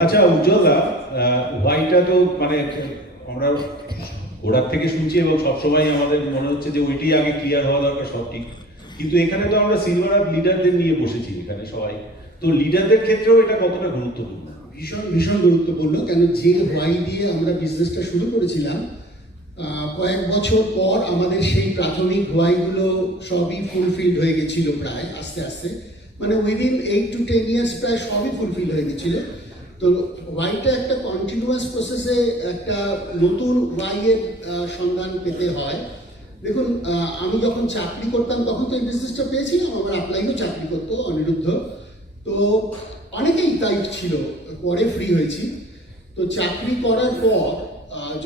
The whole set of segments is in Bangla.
আচ্ছা উজ্জ্বলদা, হোয়াইটটা তো মানে আমরা ওনার থেকে শুনছি এবং সবসময় আমাদের মনে হচ্ছে যে ওইটি আগে ক্লিয়ার হওয়া দরকার, সব ঠিক। কিন্তু এখানে তো আমরা সিলভার আর লিডারদের নিয়ে বসেছি এখানে সবাই, তো লিডারদের ক্ষেত্রেও এটা কতটা গুরুত্বপূর্ণ? ভীষণ ভীষণ গুরুত্বপূর্ণ। কেন যে হোয়াই দিয়ে আমরা বিজনেসটা শুরু করেছিলাম, কয়েক বছর পর আমাদের সেই প্রাথমিক হোয়াইগুলো সবই ফুলফিল হয়ে গেছিল প্রায় আস্তে আস্তে, মানে উইদিন 8 to 10 ইয়ার্স প্রায় সবই ফুলফিল হয়ে গেছিল। তো হোয়াইটা একটা কন্টিনিউয়াস প্রসেসে একটা নতুন হোয়াইয়ের সন্ধান পেতে হয়। দেখুন, আমি যখন চাকরি করতাম তখন তো এই বিজনেসটা পেয়েছিলাম, আমার আপলাইনও চাকরি করতো অনিরুদ্ধ, তো অনেকেই টাইট ছিল, পরে ফ্রি হয়েছি। তো চাকরি করার পর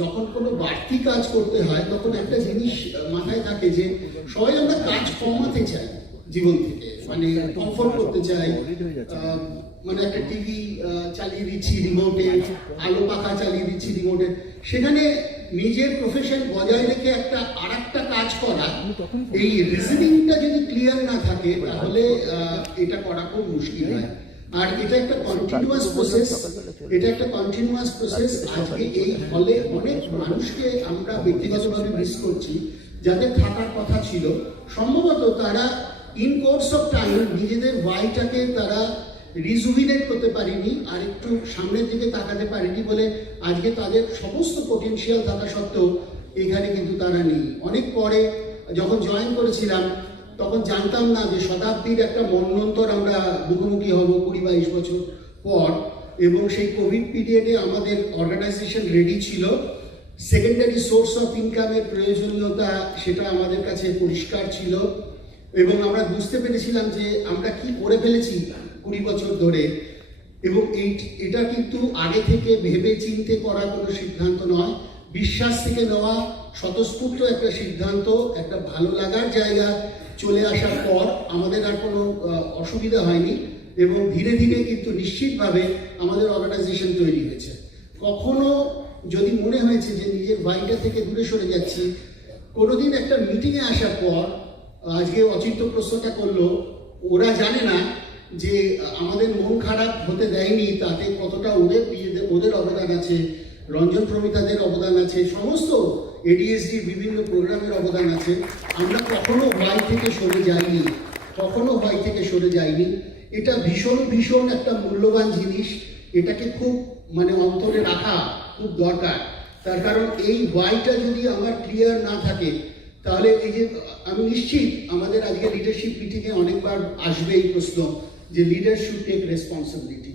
যখন কোনো বাড়তি কাজ করতে হয় তখন একটা জিনিস মাথায় থাকে যে সবাই আমরা কাজ কমাতে চাই জীবন থেকে, মানে কমফোর্ট করতে চাই। মানে একটা টিভি চালিয়ে দিচ্ছি রিমোটে, আলো পাখা চালিয়ে দিচ্ছি রিমোটে, সেখানে নিজের প্রফেশন বজায় রেখে একটা আরেকটা কাজ করা, এই রিজনিংটা যদি ক্লিয়ার না থাকে তাহলে এটা করা খুব মুশকিল হয়। আর এটা একটা কন্টিনিউয়াস প্রসেস, আজকে এই হলে অনেক মানুষকে আমরা ব্যক্তিগতভাবে মিস করছি, যাদের থাকার কথা ছিল। সম্ভবত তারা ইন কোর্স অফ টাইম নিজেদের ওয়াইটাকে তারা রিজুভিনেট করতে পারেনি, আর একটু সামনের দিকে তাকাতে পারেনি বলে আজকে তাদের সমস্ত পোটেনশিয়াল থাকা সত্ত্বেও এখানে কিন্তু তারা নেই। অনেক পরে যখন জয়েন করেছিলাম তখন জানতাম না যে শতাব্দীর একটা মন্বন্তর আমরা মুখোমুখি হব 20-22 বছর পর, এবং সেই কোভিড পিরিয়ডে আমাদের অর্গানাইজেশন রেডি ছিল। সেকেন্ডারি সোর্স অফ ইনকামের প্রয়োজনীয়তা সেটা আমাদের কাছে পরিষ্কার ছিল, এবং আমরা বুঝতে পেরেছিলাম যে আমরা কি করে ফেলেছি 20 বছর ধরে। এবং এটা কিন্তু আগে থেকে ভেবে চিন্তে করা কোনো সিদ্ধান্ত নয়, বিশ্বাস থেকে নেওয়া স্বতঃস্ফূর্ত একটা সিদ্ধান্ত। একটা ভালো লাগার জায়গা চলে আসার পর আমাদের আর কোনো অসুবিধা হয়নি, এবং ধীরে ধীরে কিন্তু নিশ্চিতভাবে আমাদের অর্গানাইজেশন তৈরি হয়েছে। কখনো যদি মনে হয়েছে যে নিজের বাড়িটা থেকে দূরে সরে যাচ্ছি, কোনোদিন একটা মিটিংয়ে আসার পর, আজকে অচিন্ত প্রশ্নটা করলো, ওরা জানে না যে আমাদের মন খারাপ হতে দেয়নি, তাতে কতটা ওদের অবদান আছে, রঞ্জন প্রমিতাদের অবদান আছে, সমস্ত এডিএসডি বিভিন্ন প্রোগ্রামের অবদান আছে। আমরা কখনো হোয়াই থেকে সরে যাইনি, এটা ভীষণ ভীষণ একটা মূল্যবান জিনিস। এটাকে খুব মানে অন্তরে রাখা খুব দরকার। তার কারণ এই হোয়াইটা যদি আমার ক্লিয়ার না থাকে তাহলে এই যে আমি নিশ্চিত আমাদের আজকে লিডারশিপ মিটিংয়ে অনেকবার আসবে এই প্রশ্ন যে leader should take responsibility.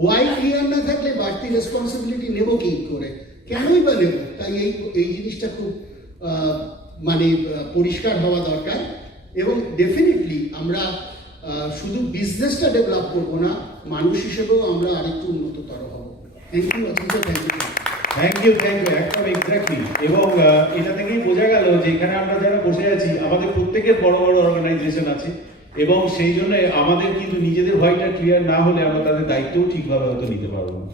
Why clear না থাকলে বাড়তি রেসপন্সিবিলিটি নেব কি করে, কেনই বা নেব? তাই এই জিনিসটা খুব মানে পরিষ্কার হওয়া দরকার। এবং ডেফিনেটলি আমরা শুধু বিজনেসটা ডেভেলপ করবো না, মানুষ হিসেবেও আমরা আরেকটু উন্নততর হব। Thank you Achinta, thank you একদম এক্স্যাক্টলি। এবং এটা থেকেই বোঝা গেল যে এখানে আমরা যারা বসে আছি আমাদের প্রত্যেকের বড় বড় অর্গানাইজেশন আছে, এবং সেই জন্য আমাদের কিন্তু নিজেদের ভয়টা ক্লিয়ার না হলে আমরা তাদের দায়িত্বও ঠিকভাবে হয়তো নিতে পারবো না।